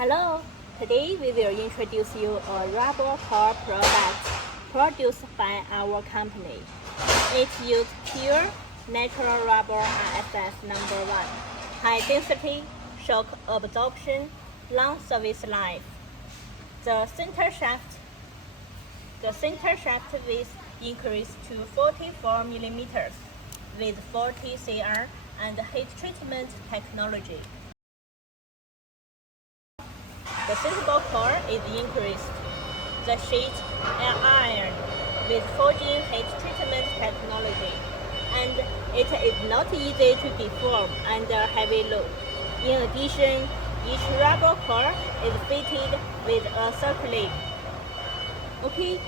Hello, today we will introduce you a rubber core product produced by our company. It uses pure natural rubber RSS number 1, high density, shock absorption, long service life. The center shaft width increased to 44 millimeters with 40 CR and heat treatment technology. The sensible core is increased. The sheets are iron with forging heat treatment technology, and it is not easy to deform under heavy load. In addition, each rubber core is fitted with a circlip. Okay,